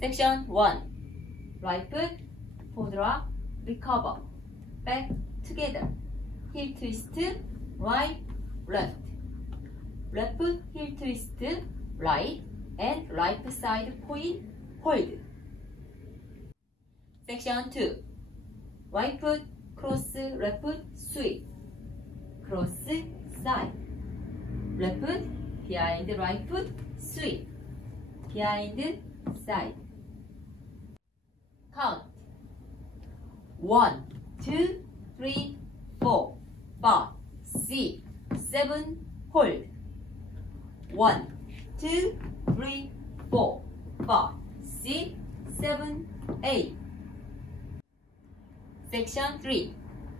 Section 1. Right foot, forward rock, recover, back together, heel twist, right, left. Left foot, heel twist, right, and right side point, hold. Section 2. Right foot, cross, left foot, sweep, cross, side. Left foot, behind right foot, sweep, behind, side. Count. 1, 2, 3, 4, 5, 6, 7, hold. 1, 2, 3, 4, 5, 6, 7, 8. Section 3.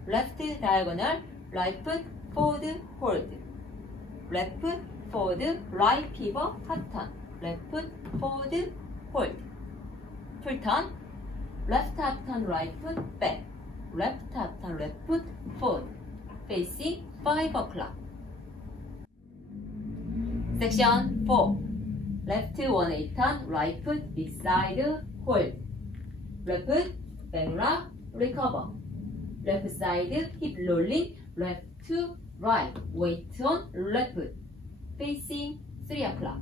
Left diagonal, right foot, forward, hold. Left foot, forward, right pivot, half turn. Left foot, forward, hold. Full turn. Left half turn, right foot, back. Left half turn, left foot, forward. Facing 5 o'clock. Section 4. Left 1/8 turn, right foot, big side, hold. Left foot, back rock, recover. Left side, hip rolling, left to right. Weight on left foot. Facing 3 o'clock.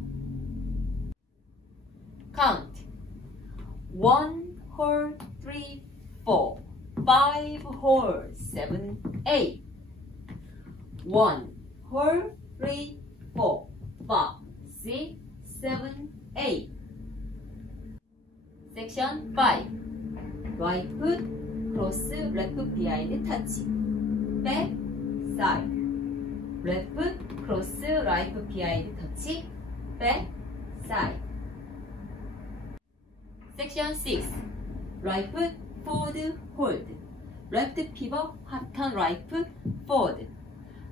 Count. 1, hold, 3, 4, 5, hold, 7, 8. 1, hold, 3, 4, 5, 6, 7, 8. Section 5. Right foot, cross, left foot behind, touch. Back, side. Left foot, cross, right foot behind, touch. Back, side. Section 6. Right foot, forward, hold. Left pivot, half turn, right foot, forward.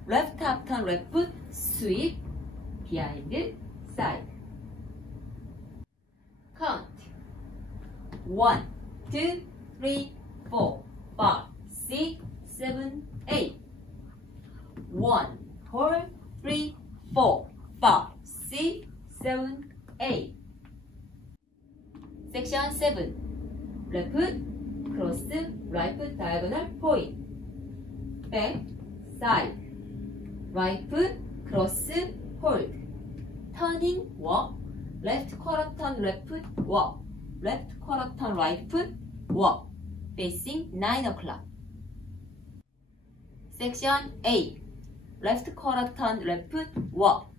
Left half turn, left foot, sweep, behind, side. Count. 1, 2, 3, 4, 5, 6, 7, 8. 1, hold, 3, 4, 5, 6, 7, 8. Section 7. Left foot, cross, right foot diagonal point. Back, side. Right foot, cross, hold. Turning, walk. Left quarter turn, left foot, walk. Left quarter turn, right foot, walk. Facing 9 o'clock. Section 8. Left quarter turn, left foot, walk.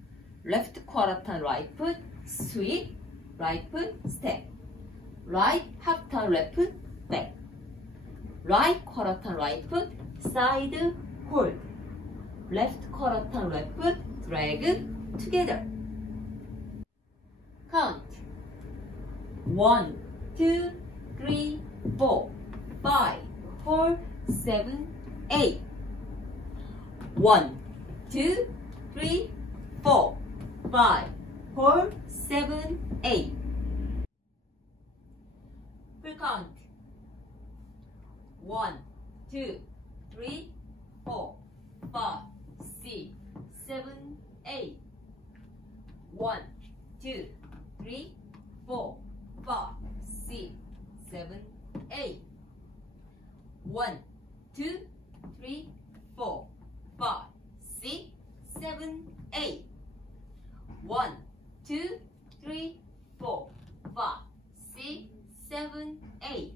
Left quarter turn, right foot, sweep. Right foot, step. Right half turn, left foot, back. Right quarter turn, right foot, side, hold. Left quarter turn, left foot, drag together. Count. 1, 2, 3, 4, 5, 4, 7, 8. 1, 2, 3, 4, 5, 4, 7, 8. Full count. 1, 2, 3, 4, 5, 6, 7, 8. 1, 2, 3, 4, 5, 6, 7, 8. 1, 2, 3, 4, 5, 6, 7, 8. 1, 2, 3, 4, 5, 6, 7, 8.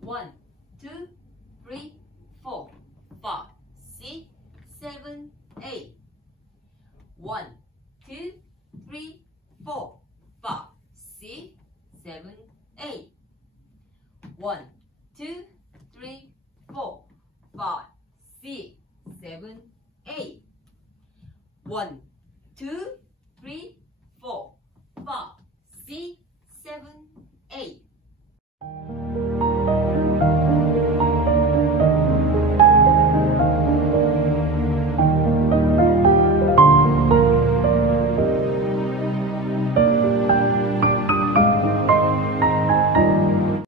1, 2, 3, 4, 5, 6, 7, 8. 1, 2, 3, 4, 5, 6, 7, 8. 1, 2, 3, 4, 5, 6, 7, 8. 1, 2, 3, 4, 5, 6, 7, 8.